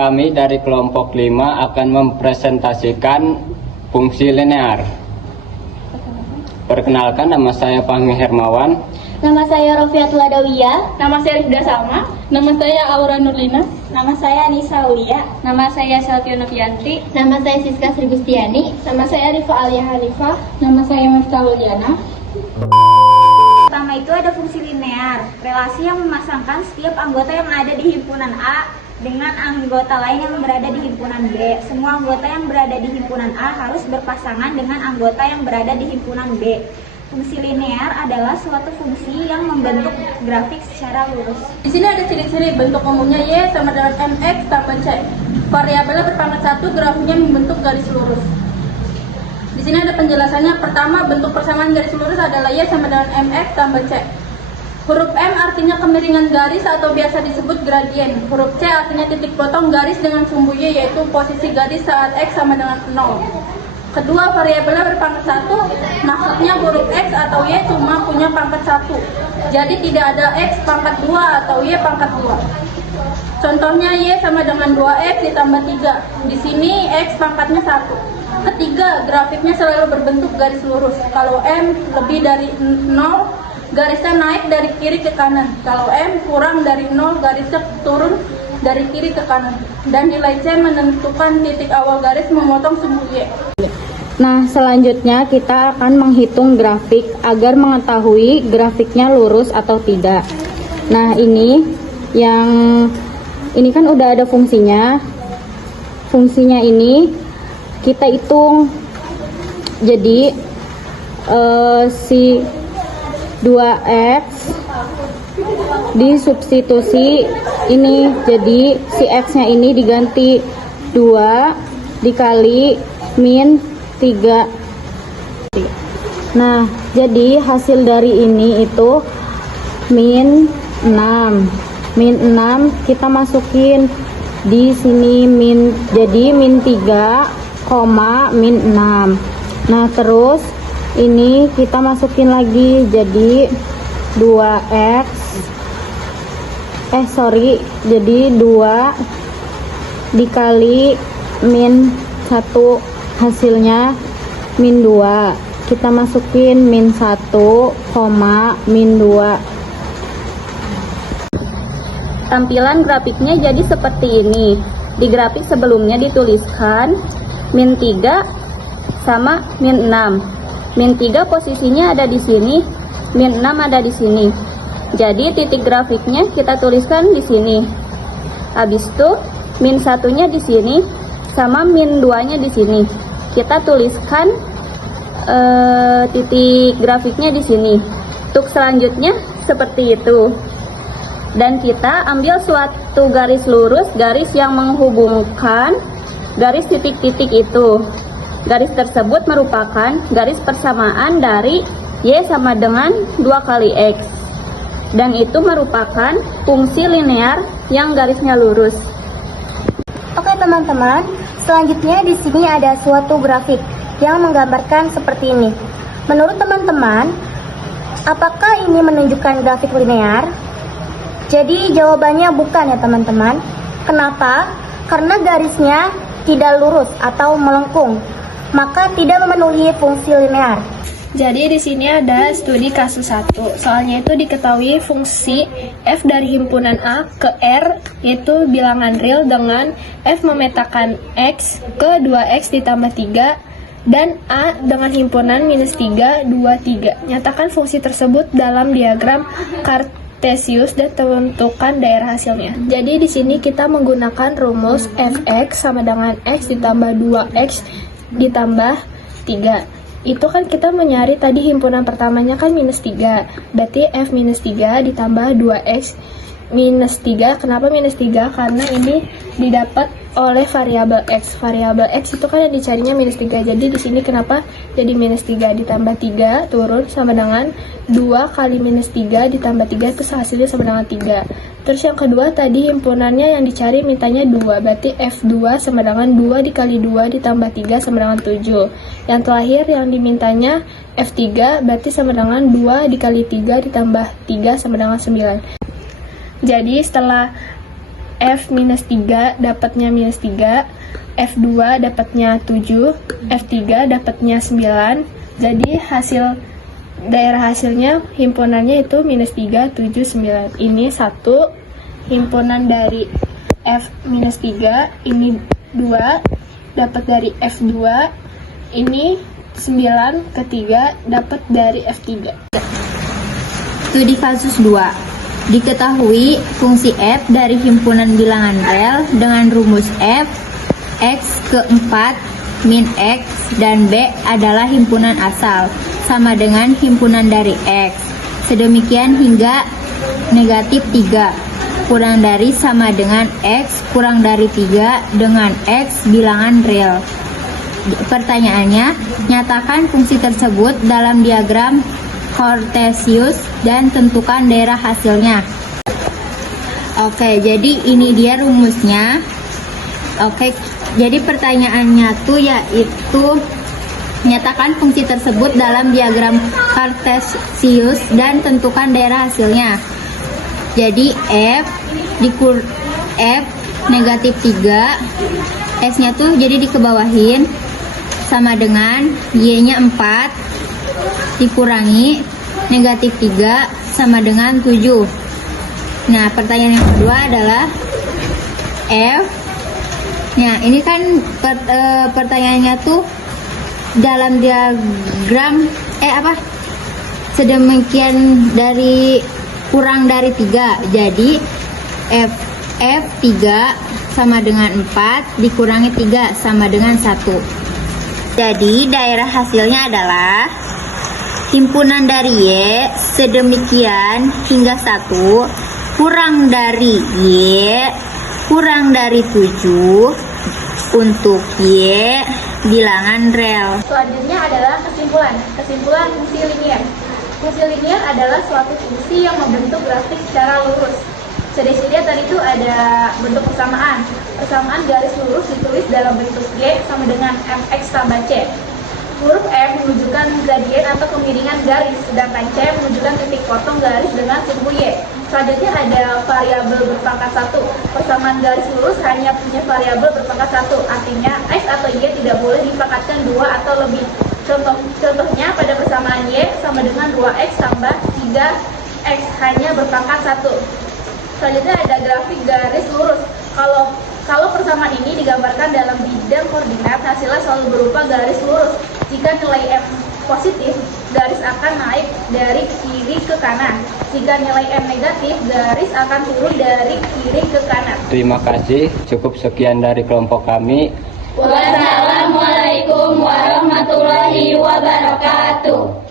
Kami dari kelompok 5 akan mempresentasikan fungsi linear. Perkenalkan, nama saya Fahmi Hermawan. Nama saya Rofiatul Adawiyah. Nama saya Rifda Salma. Nama saya Aura Nurlina. Nama saya Anissa Aulia. Nama saya Selvi Novianti. Nama saya Siska Srigustiani. Nama saya Rifa Alia Hanifah. Nama saya Miftah Uliana. Pertama itu ada fungsi linear, relasi yang memasangkan setiap anggota yang ada di himpunan A dengan anggota lain yang berada di himpunan B. Semua anggota yang berada di himpunan A harus berpasangan dengan anggota yang berada di himpunan B. Fungsi linear adalah suatu fungsi yang membentuk grafik secara lurus. Di sini ada ciri-ciri bentuk umumnya Y sama dengan MX tambah C. Variabelnya berpangkat 1, grafiknya membentuk garis lurus. Di sini ada penjelasannya. Pertama, bentuk persamaan garis lurus adalah Y sama dengan MX tambah C. Huruf M artinya kemiringan garis atau biasa disebut gradien. Huruf C artinya titik potong garis dengan sumbu Y, yaitu posisi garis saat X sama dengan 0. Kedua, variabelnya berpangkat 1, maksudnya huruf X atau Y cuma punya pangkat 1. Jadi tidak ada X pangkat 2 atau Y pangkat 2. Contohnya Y sama dengan 2X ditambah 3. Di sini X pangkatnya 1. Ketiga, grafiknya selalu berbentuk garis lurus. Kalau M lebih dari 0, garisnya naik dari kiri ke kanan. Kalau M kurang dari 0, garisnya turun dari kiri ke kanan. Dan nilai C menentukan titik awal garis memotong sumbu Y. Nah, selanjutnya kita akan menghitung grafik agar mengetahui grafiknya lurus atau tidak. Nah, ini kan udah ada fungsinya. Fungsinya ini kita hitung. Jadi si 2x disubstitusi ini, jadi si x-nya ini diganti 2 dikali min 3. Nah, jadi hasil dari ini itu min 6. Min 6 kita masukin di sini jadi min 3, min 6. Nah, terus ini kita masukin lagi jadi 2x jadi 2 dikali min 1, hasilnya min 2. Kita masukin min 1, min 2. Tampilan grafiknya jadi seperti ini. Di grafik sebelumnya dituliskan min 3 sama min 6. Min 3 posisinya ada di sini, min 6 ada di sini. Jadi titik grafiknya kita tuliskan di sini. Habis itu min 1-nya di sini sama min 2-nya di sini. Kita tuliskan titik grafiknya di sini. Untuk selanjutnya seperti itu. Dan kita ambil suatu garis lurus, garis yang menghubungkan garis titik-titik itu. Garis tersebut merupakan garis persamaan dari Y sama dengan 2 kali X. Dan itu merupakan fungsi linear yang garisnya lurus. Oke teman-teman, selanjutnya di sini ada suatu grafik yang menggambarkan seperti ini. Menurut teman-teman, apakah ini menunjukkan grafik linear? Jadi jawabannya bukan ya teman-teman. Kenapa? Karena garisnya tidak lurus atau melengkung, maka tidak memenuhi fungsi linear. Jadi di sini ada studi kasus 1. Soalnya itu diketahui fungsi f dari himpunan A ke R, yaitu bilangan real dengan f memetakan x ke 2x ditambah 3 dan A dengan himpunan minus 3, 2, 3. Nyatakan fungsi tersebut dalam diagram Cartesius dan tentukan daerah hasilnya. Jadi di sini kita menggunakan rumus fx sama dengan x ditambah 2x ditambah 3. Itu kan kita mencari tadi himpunan pertamanya kan minus 3. Berarti f minus 3 ditambah 2x minus 3. Kenapa minus 3? Karena ini didapat oleh variabel x. Variabel x itu kan yang dicarinya minus 3. Jadi di sini kenapa jadi minus 3 ditambah 3 turun sama dengan 2 kali minus 3 ditambah 3 itu hasilnya sama dengan 3. Terus yang kedua tadi himpunannya yang dicari mintanya 2. Berarti f2 sama dengan 2 dikali 2 ditambah 3 sama dengan 7. Yang terakhir yang dimintanya f3 berarti sama dengan 2 dikali 3 ditambah 3 sama dengan 9. Jadi setelah F minus 3 dapatnya minus 3, F2 dapatnya 7, F3 dapatnya 9. Jadi daerah hasilnya himpunannya itu minus 3, 7, 9. Ini 1 himpunan dari F minus 3, ini 2 dapat dari F2, ini 9 ketiga dapat dari F3. Studi kasus 2. Diketahui fungsi F dari himpunan bilangan rel dengan rumus F, X ke 4, min X, dan B adalah himpunan asal, sama dengan himpunan dari X. Sedemikian hingga negatif 3, kurang dari sama dengan X, kurang dari 3 dengan X bilangan real. Pertanyaannya, nyatakan fungsi tersebut dalam diagram Cartesius dan tentukan daerah hasilnya. Oke, jadi ini dia rumusnya. Oke, jadi pertanyaannya tuh yaitu nyatakan fungsi tersebut dalam diagram Cartesius dan tentukan daerah hasilnya. Jadi F negatif 3, S-nya tuh jadi dikebawahin sama dengan Y-nya 4 dikurangi negatif 3 sama dengan 7. Nah, pertanyaan yang kedua adalah F. Nah, ini kan pertanyaannya tuh dalam diagram sedemikian dari kurang dari 3. Jadi F3 sama dengan 4 dikurangi 3 sama dengan 1. Jadi daerah hasilnya adalah himpunan dari Y sedemikian hingga 1 kurang dari Y kurang dari 7 untuk Y bilangan rel. Selanjutnya adalah kesimpulan fungsi linier. Fungsi linier adalah suatu fungsi yang membentuk grafik secara lurus. Ciri-cirinya tadi itu ada bentuk persamaan. Persamaan garis lurus ditulis dalam bentuk G sama dengan Fx tambah C. Huruf M menunjukkan gradien atau kemiringan garis, sedangkan C menunjukkan titik potong garis dengan sumbu Y. Selanjutnya ada variabel berpangkat 1. Persamaan garis lurus hanya punya variabel berpangkat 1, artinya X atau Y tidak boleh dipangkatkan 2 atau lebih. Contohnya pada persamaan Y sama dengan 2X tambah 3X hanya berpangkat 1. Selanjutnya ada grafik garis lurus. Kalau persamaan ini digambarkan dalam bidang koordinat, hasilnya selalu berupa garis lurus. Jika nilai M positif, garis akan naik dari kiri ke kanan. Jika nilai M negatif, garis akan turun dari kiri ke kanan. Terima kasih, cukup sekian dari kelompok kami. Wassalamualaikum warahmatullahi wabarakatuh.